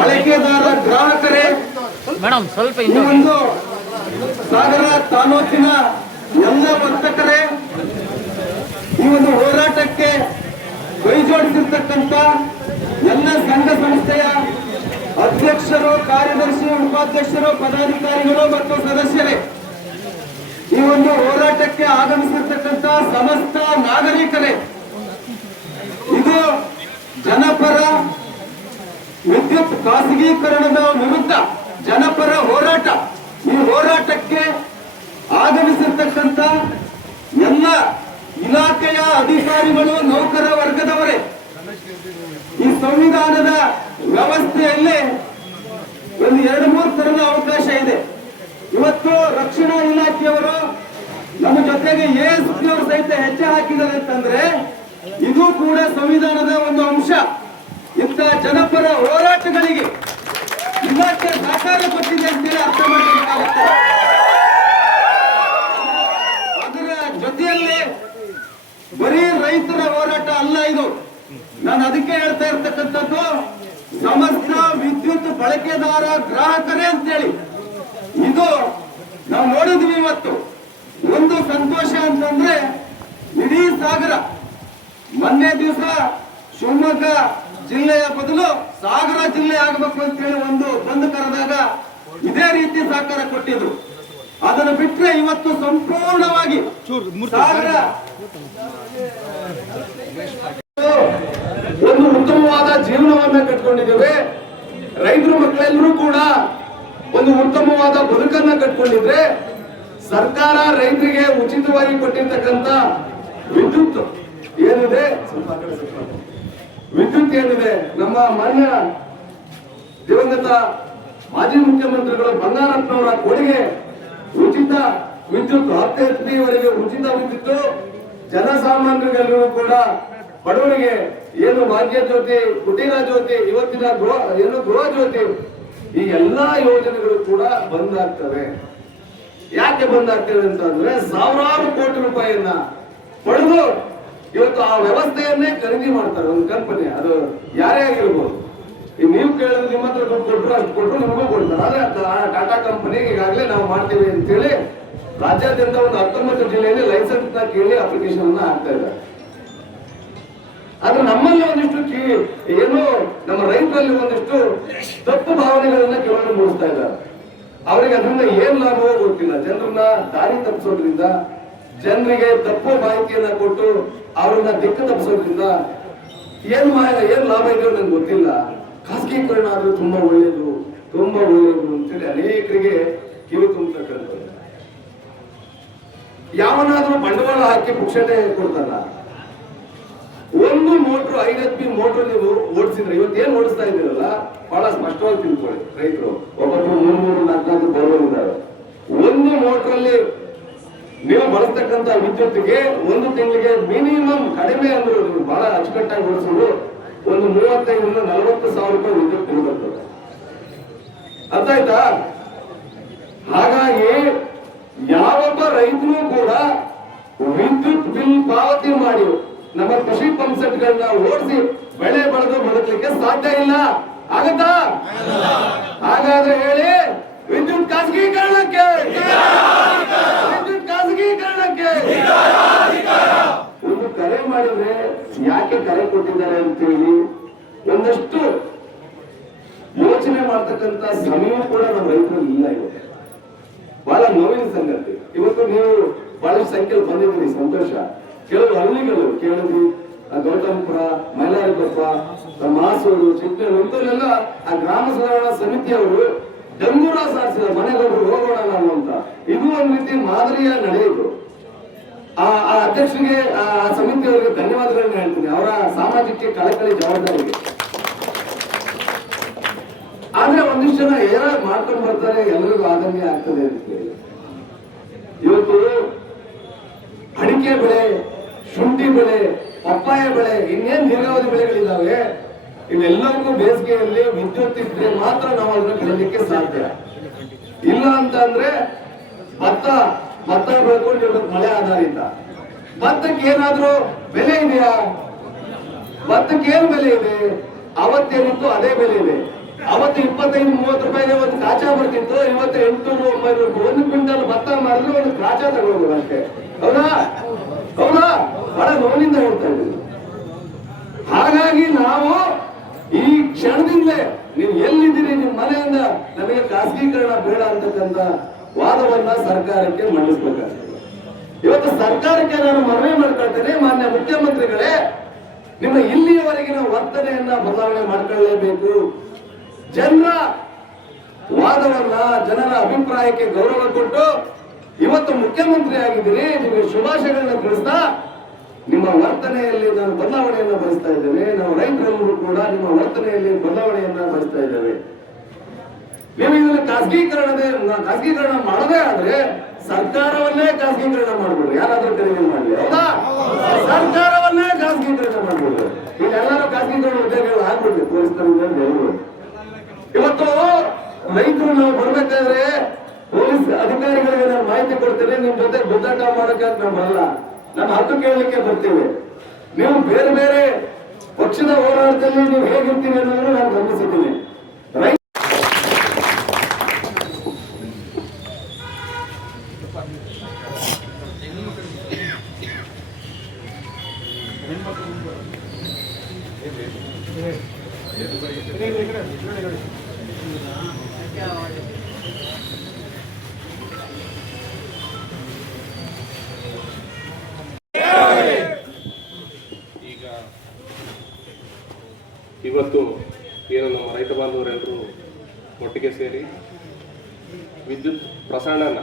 ಬಳಕೆದಾರ ಗ್ರಾಹಕರೇ ಮೇಡಮ್ ಸ್ವಲ್ಪ ಒಂದು ಸಾಗರ ತಾಲೂಕಿನ ಎಲ್ಲ ವರ್ತಕರೇ ಈ ಒಂದು ಹೋರಾಟಕ್ಕೆ ಕೈ ಜೋಡಿಸಿರ್ತಕ್ಕಂಥ ಎಲ್ಲ ಸಂಘ ಸಂಸ್ಥೆಯ ಅಧ್ಯಕ್ಷರು, ಕಾರ್ಯದರ್ಶಿ, ಉಪಾಧ್ಯಕ್ಷರು, ಪದಾಧಿಕಾರಿಗಳು ಮತ್ತು ಸದಸ್ಯರೇ, ಈ ಒಂದು ಹೋರಾಟಕ್ಕೆ ಆಗಮಿಸಿರ್ತಕ್ಕಂಥ ಸಮಸ್ತ ನಾಗರಿಕರೇ, ಇದು ಜನಪರ ವಿದ್ಯುತ್ ಖಾಸಗೀಕರಣದ ವಿರುದ್ಧ ಜನಪರ ಹೋರಾಟ. ಈ ಹೋರಾಟಕ್ಕೆ ಆಗಮಿಸಿರ್ತಕ್ಕಂಥ ಎಲ್ಲ ಇಲಾಖೆಯ ಅಧಿಕಾರಿಗಳು, ನೌಕರ ವರ್ಗದವರೇ, ಈ ಸಂವಿಧಾನದ ವ್ಯವಸ್ಥೆಯಲ್ಲಿ ಒಂದು 2-3 ತರದ ಅವಕಾಶ ಇದೆ. ಇವತ್ತು ರಕ್ಷಣಾ ಇಲಾಖೆಯವರು ನಮ್ಮ ಜೊತೆಗೆ ಎಎಸ್ಪಿ ಅವರು ಸಹಿತ ಹೆಜ್ಜೆ ಹಾಕಿದ್ದಾರೆ ಅಂತಂದ್ರೆ ಇದು ಕೂಡ ಸಂವಿಧಾನದ ಒಂದು ಅಂಶ. ಇಂಥ ಜನಪರ ಹೋರಾಟಗಳಿಗೆ ಇಲಾಖೆ ಸಹಕಾರ ಕೊಟ್ಟಿದೆ ಅಂತೇಳಿ ಅರ್ಥ ಮಾಡಬೇಕಾಗುತ್ತೆ. ಅದರ ಜೊತೆಯಲ್ಲಿ ಬರೀ ರೈತರ ಹೋರಾಟ ಅಲ್ಲ ಇದು. ನಾನು ಅದಕ್ಕೆ ಹೇಳ್ತಾ ಇರ್ತಕ್ಕಂಥದ್ದು ಸಮಸ್ತ ವಿದ್ಯುತ್ ಬಳಕೆದಾರ ಗ್ರಾಹಕರೇ ಅಂತೇಳಿ. ಇದು ನಾವು ನೋಡಿದ್ವಿ ಇವತ್ತು. ಒಂದು ಸಂತೋಷ ಅಂತಂದ್ರೆ ಇಡೀ ಸಾಗರ ಮೊನ್ನೆ ದಿವಸ ಶಿವಮೊಗ್ಗ ಜಿಲ್ಲೆಯ ಬದಲು ಸಾಗರ ಜಿಲ್ಲೆ ಆಗಬೇಕು ಅಂತ ಹೇಳಿ ಒಂದು ಬಂದು ಕರೆದಾಗ ಇದೇ ರೀತಿ ಸಹಕಾರ ಕೊಟ್ಟಿದ್ರು. ಅದನ್ನು ಬಿಟ್ಟರೆ ಇವತ್ತು ಸಂಪೂರ್ಣವಾಗಿ ಸಾಗರ ಒಂದು ಉತ್ತಮವಾದ ಜೀವನವನ್ನ ಕಟ್ಕೊಂಡಿದ್ದೇವೆ. ರೈತರ ಮಕ್ಕಳೆಲ್ಲರೂ ಕೂಡ ಒಂದು ಉತ್ತಮವಾದ ಬದುಕನ್ನ ಕಟ್ಕೊಂಡಿದ್ರೆ ಸರ್ಕಾರ ರೈತರಿಗೆ ಉಚಿತವಾಗಿ ಕೊಟ್ಟಿರ್ತಕ್ಕಂಥ ವಿದ್ಯುತ್ ಏನಿದೆ, ವಿದ್ಯುತ್ ಏನಿದೆ, ನಮ್ಮ ಮಾನ್ಯ ದಿವಂಗತ ಮಾಜಿ ಮುಖ್ಯಮಂತ್ರಿಗಳು ಬಂಗಾರಪ್ಪನವರ ಕೊಡುಗೆ ಉಚಿತ ವಿದ್ಯುತ್ 10 HP ವರೆಗೆ ಉಚಿತ ವಿದ್ಯುತ್ ಜನಸಾಮಾನ್ಯರಿಗೆಲ್ಲರೂ ಕೂಡ ಬಡವರಿಗೆ ಏನು ಭಾಗ್ಯ ಜ್ಯೋತಿ, ಕುಟೀರ ಜ್ಯೋತಿ, ಇವತ್ತಿನ ಗೃಹ ಜ್ಯೋತಿ, ಈ ಎಲ್ಲಾ ಯೋಜನೆಗಳು ಕೂಡ ಬಂದಾಗ್ತವೆ. ಯಾಕೆ ಬಂದಾಗ್ತವೆ ಅಂತಂದ್ರೆ ಸಾವಿರಾರು ಕೋಟಿ ರೂಪಾಯಿಯನ್ನ ಪಡೆದು ಇವತ್ತು ಆ ವ್ಯವಸ್ಥೆಯನ್ನೇ ಖರೀದಿ ಮಾಡ್ತಾರೆ ಒಂದು ಕಂಪನಿ. ಅದು ಯಾರೇ ಆಗಿರ್ಬೋದು. ನೀವು ಕೇಳಿದ್ರೆ ನಿಮ್ಮ ಹತ್ರ ದುಡ್ಡು ಕೊಟ್ಟರು ಅಷ್ಟು ಕೊಟ್ಟರು ನಿಮಗೂ ಕೊಡ್ತಾರೆ. ಆದ್ರೆ ಟಾಟಾ ಕಂಪನಿಗೆ ಈಗಾಗಲೇ ನಾವು ಮಾಡ್ತೀವಿ ಅಂತೇಳಿ ರಾಜ್ಯಾದ್ಯಂತ ಒಂದು 19 ಜಿಲ್ಲೆಯಲ್ಲಿ ಲೈಸೆನ್ಸ್ ನ ಕೇಳಿ ಅಪ್ಲಿಕೇಶನ್ ಅನ್ನ ಹಾಕ್ತಾ ಇದ್ದಾರೆ. ಆದ್ರೆ ನಮ್ಮಲ್ಲಿ ಒಂದಿಷ್ಟು ಏನು ನಮ್ಮ ರೈತರಲ್ಲಿ ಒಂದಿಷ್ಟು ತಪ್ಪು ಭಾವನೆಗಳನ್ನ ಕೆಲವರು ಮೂಡಿಸ್ತಾ ಇದ್ದಾರೆ. ಅವರಿಗೆ ಅದರಿಂದ ಏನ್ ಲಾಭವೋ ಗೊತ್ತಿಲ್ಲ. ಜನರನ್ನ ದಾರಿ ತಪ್ಪಿಸೋದ್ರಿಂದ, ಜನರಿಗೆ ತಪ್ಪು ಮಾಹಿತಿಯನ್ನ ಕೊಟ್ಟು ಅವರನ್ನ ದಿಕ್ಕು ತಪ್ಪಿಸೋದ್ರಿಂದ ಏನ್ ಲಾಭ ಇದೆಯೋ ನಂಗೆ ಗೊತ್ತಿಲ್ಲ. ಖಾಸಗೀಕರಣ ಆದ್ರೂ ತುಂಬಾ ಒಳ್ಳೇದು ಅಂತೇಳಿ ಅನೇಕರಿಗೆ ಕಿವಿ ತುಂಬತಕ್ಕಂಥದ್ದು. ಯಾವನಾದ್ರೂ ಬಂಡವಾಳ ಹಾಕಿ ಪುಕ್ಷಟೆ ಕೊಡ್ತಾರ. ಒಂದು ಮೋಟ್ರು 5 HP ಮೋಟ್ರು ನೀವು ಓಡಿಸಿದ್ರೆ ಇವತ್ತು ಏನ್ ಓಡಿಸ್ತಾ ಇದ್ದೀರಲ್ಲ ಬಹಳ ಸ್ಪಷ್ಟವಾಗಿ ತಿಳ್ಕೊಳ್ಳಿ. ರೈತರು ಒಬ್ಬೊಬ್ರು 3-4 ಬರೋರಿದ್ದಾರೆ. ಒಂದು ಮೋಟ್ರಲ್ಲಿ ನೀವು ಬಳಸ್ತಕ್ಕಂಥ ವಿದ್ಯುತ್ಗೆ ಒಂದು ತಿಂಗಳಿಗೆ ಮಿನಿಮಮ್ ಕಡಿಮೆ ಅಂದ್ರು ಬಹಳ ಅಚ್ಚುಕಟ್ಟಾಗಿ ಓಡಿಸೋದು ಒಂದು 35,000-40,000 ರೂಪಾಯಿ ವಿದ್ಯುತ್ ಬಿಲ್ ಬರ್ತದೆ. ಅರ್ಥ ಆಯ್ತಾ? ಹಾಗಾಗಿ ಯಾವೊಬ್ಬ ರೈತನು ಕೂಡ ವಿದ್ಯುತ್ ಬಿಲ್ ಪಾವತಿ ಮಾಡಿ ನಮ್ಮ ಕೃಷಿ ಪಂಪ್ ಸೆಟ್ ಗಳನ್ನ ಓಡಿಸಿ ಬೆಳೆ ಬೆಳೆದು ಬದುಕಲಿಕ್ಕೆ ಸಾಧ್ಯ ಇಲ್ಲ. ಆಗತ್ತಾ? ಹಾಗಾದ್ರೆ ಹೇಳಿ, ವಿದ್ಯುತ್ ಖಾಸಗೀಕರಣಕ್ಕೆ, ವಿದ್ಯುತ್ ಖಾಸಗೀಕರಣಕ್ಕೆ ಒಂದು ಕರೆ ಮಾಡಿದ್ರೆ ಯಾಕೆ ಕರೆ ಕೊಟ್ಟಿದ್ದಾರೆ ಅಂತೇಳಿ ಒಂದಷ್ಟು ಯೋಚನೆ ಮಾಡ್ತಕ್ಕಂಥ ಸಮಯ ಕೂಡ ನಮ್ಮ ರೈತರಲ್ಲಿ ಇಲ್ಲ. ಇವತ್ತು ಬಹಳ ನೋವಿನ ಸಂಗತಿ. ಇವತ್ತು ನೀವು ಬಹಳಷ್ಟು ಸಂಖ್ಯೆಯಲ್ಲಿ ಬಂದಿದ್ದೀರಿ, ಸಂತೋಷ. ಕೆಲವು ಹಳ್ಳಿಗಳು ಕೇಳಿದ್ವಿ, ಗೌತಮಪುರ, ಮೈಲಾರಕೊಪ್ಪ, ಮಾಸೂರು, ಚಿಕ್ಕನೂರು ಇಂಥಲ್ಲೆಲ್ಲ ಆ ಗ್ರಾಮ ಸುಧಾರಣಾ ಸಮಿತಿಯವರು ಡಂಗೂರ ಸಾರಿಸಿದ ಮನೆಗೊಬ್ಬರು ಹೋಗೋಣ ನಾವು ಅಂತ. ಇದು ಒಂದು ರೀತಿ ಮಾದರಿಯ ನಡೆಯಿತು. ಆ ಅಧ್ಯಕ್ಷರಿಗೆ, ಆ ಸಮಿತಿಯವರಿಗೆ ಧನ್ಯವಾದಗಳನ್ನ ಹೇಳ್ತೀನಿ, ಅವರ ಸಾಮಾಜಿಕ ಕಳಕಳಿ ಜವಾಬ್ದಾರಿಗೆ. ಆದ್ರೆ ಒಂದಿಷ್ಟು ಜನ ಏನ ಮಾಡ್ಕೊಂಡು ಬರ್ತಾರೆ, ಎಲ್ಲರಿಗೂ ಆದಂಗೆ ಆಗ್ತದೆ ಅಂತ ಹೇಳಿ ಇವತ್ತು ಅಡಿಕೆ ಬೆಳೆ, ಶುಂಠಿ ಬೆಳೆ, ಪಪ್ಪಾಯ ಬೆಳೆ, ಇನ್ನೇನ್ ದೀರ್ಘಾವಧಿ ಬೆಳೆಗಳಿದ್ದಾವೆ, ಇವೆಲ್ಲರಿಗೂ ಬೇಸಿಗೆಯಲ್ಲಿ ವಿದ್ಯುತ್ ಇದ್ರೆ ಮಾತ್ರ ನಾವು ಅದನ್ನ ಬೆಳಲಿಕ್ಕೆ ಸಾಧ್ಯ. ಇಲ್ಲ ಅಂತ ಅಂದ್ರೆ ಭತ್ತ ಬೆಳ್ಕೊಂಡು ಮಳೆ ಆಧಾರಿತ. ಭತ್ತಕ್ಕೆ ಏನಾದ್ರೂ ಬೆಲೆ ಇದೆಯಾ? ಭತ್ತಕ್ಕೆ ಏನ್ ಬೆಲೆ ಇದೆ? ಅವತ್ತೇನಿತ್ತು ಅದೇ ಬೆಲೆ ಇದೆ. ಅವತ್ತು 25-30 ರೂಪಾಯಿಗೆ ಒಂದು ಕಾಚಾ ಬರ್ತಿತ್ತು, ಇವತ್ತು 800-900 ರೂಪಾಯಿ. ಒಂದು ಕ್ವಿಂಟಲ್ ಭತ್ತ ಮಾಡಿದ್ರೆ ಒಂದು ಕಾಚಾ ತಗೊಳ್ಬೋದು ಅಷ್ಟೇ. ಹೌದಾ? ಬಹಳ ನೋವಿನಿಂದ ಹೇಳ್ತಾ ಇದ್ದೀವಿ. ಹಾಗಾಗಿ ನಾವು ಈ ಕ್ಷಣದಿಂದಲೇ ನೀವು ಎಲ್ಲಿದ್ದೀರಿ, ನಿಮ್ಮ ಮನೆಯಿಂದ ನಮಗೆ ಖಾಸಗೀಕರಣ ಬೇಡ ಅಂತಕ್ಕಂಥ ವಾದವನ್ನ ಸರ್ಕಾರಕ್ಕೆ ಮಂಡಿಸಬೇಕಾಗ್ತದೆ. ಇವತ್ತು ಸರ್ಕಾರಕ್ಕೆ ನಾನು ಮನವಿ ಮಾಡ್ಕೊಳ್ತೇನೆ, ಮಾನ್ಯ ಮುಖ್ಯಮಂತ್ರಿಗಳೇ, ನಿಮ್ಮ ಇಲ್ಲಿಯವರೆಗಿನ ವರ್ತನೆಯನ್ನ ಬದಲಾವಣೆ ಮಾಡ್ಕೊಳ್ಳಲೇಬೇಕು. ಜನರ ವಾದವನ್ನ, ಜನರ ಅಭಿಪ್ರಾಯಕ್ಕೆ ಗೌರವ ಕೊಟ್ಟು ಇವತ್ತು ಮುಖ್ಯಮಂತ್ರಿ ಆಗಿದ್ದೀರಿ, ನಿಮಗೆ ಶುಭಾಶಯಗಳನ್ನ ತಿಳಿಸ್ತಾ ನಿಮ್ಮ ವರ್ತನೆಯಲ್ಲಿ ನಾನು ಬದಲಾವಣೆಯನ್ನ ಬಯಸ್ತಾ ಇದ್ದೇನೆ. ನಾವು ರೈತರೆಲ್ಲರೂ ಕೂಡ ನಿಮ್ಮ ವರ್ತನೆಯಲ್ಲಿ ಬದಲಾವಣೆಯನ್ನ ಬಯಸ್ತಾ ಇದ್ದೇವೆ. ನೀವು ಇದನ್ನ ಖಾಸಗೀಕರಣ ಮಾಡದೇ ಆದ್ರೆ ಸರ್ಕಾರವನ್ನೇ ಖಾಸಗೀಕರಣ ಮಾಡ್ಬಿಡ್ರಿ. ಯಾರಾದ್ರೂ ಖರೀದಿ ಮಾಡಲಿ, ಹೌದಾ? ಸರ್ಕಾರವನ್ನೇ ಖಾಸಗೀಕರಣ ಮಾಡ್ಬಿಡ್ರಿ. ಇಲ್ಲೆಲ್ಲರೂ ಖಾಸಗೀಕರಣ ಉದ್ಯೋಗಗಳು ಆಗ್ಬಿಡ್ರಿ. ಪೊಲೀಸ್ ಇವತ್ತು ರೈತರು ನಾವು ಬರ್ಬೇಕಾದ್ರೆ ಪೊಲೀಸ್ ಅಧಿಕಾರಿಗಳಿಗೆ ನಾನು ಮಾಹಿತಿ ಕೊಡ್ತೇನೆ, ನಿಮ್ ಜೊತೆ ಗುದ್ದಾಟ ಮಾಡೋಕೆ ನಾವು ಬರಲ್ಲ, ನಮ್ಮ ಹಕ್ಕು ಕೇಳಲಿಕ್ಕೆ ಬರ್ತೀವಿ. ನೀವು ಬೇರೆ ಬೇರೆ ಪಕ್ಷದ ಹೋರಾಟದಲ್ಲಿ ನೀವು ಹೇಗಿರ್ತೀವಿ ಅನ್ನೋದನ್ನು ನಾನು ಗಮನಿಸಿದ್ದೀನಿ. ಇವತ್ತು ಏನು ನಮ್ಮ ರೈತ ಬಾಂಧವರೆಲ್ಲರೂ ಒಟ್ಟಿಗೆ ಸೇರಿ ವಿದ್ಯುತ್ ಪ್ರಸರಣನ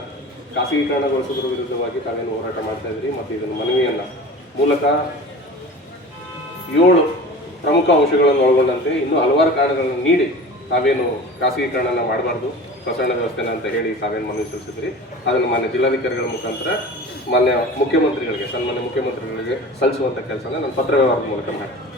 ಖಾಸಗೀಕರಣಗೊಳಿಸೋದ್ರ ವಿರುದ್ಧವಾಗಿ ತಾವೇನು ಹೋರಾಟ ಮಾಡ್ತಾ ಇದ್ರಿ ಮತ್ತು ಇದನ್ನು ಮನವಿಯನ್ನು ಮೂಲಕ 7 ಪ್ರಮುಖ ಅಂಶಗಳನ್ನು ಒಳಗೊಂಡಂತೆ ಇನ್ನೂ ಹಲವಾರು ಕಾರಣಗಳನ್ನು ನೀಡಿ ತಾವೇನು ಖಾಸಗೀಕರಣನ ಮಾಡಬಾರ್ದು ಪ್ರಸರಣ ವ್ಯವಸ್ಥೆನ ಅಂತ ಹೇಳಿ ತಾವೇನು ಮನವಿ ಸಲ್ಲಿಸಿದ್ರಿ. ಅದನ್ನು ಮಾನ್ಯ ಜಿಲ್ಲಾಧಿಕಾರಿಗಳ ಮುಖಾಂತರ ಮಾನ್ಯ ಮುಖ್ಯಮಂತ್ರಿಗಳಿಗೆ, ಸನ್ಮಾನ್ಯ ಮುಖ್ಯಮಂತ್ರಿಗಳಿಗೆ ಸಲ್ಲಿಸುವಂಥ ಕೆಲಸನ ನಾನು ಪತ್ರ ವ್ಯವಹಾರದ ಮೂಲಕ ಮಾಡ್ತೀನಿ.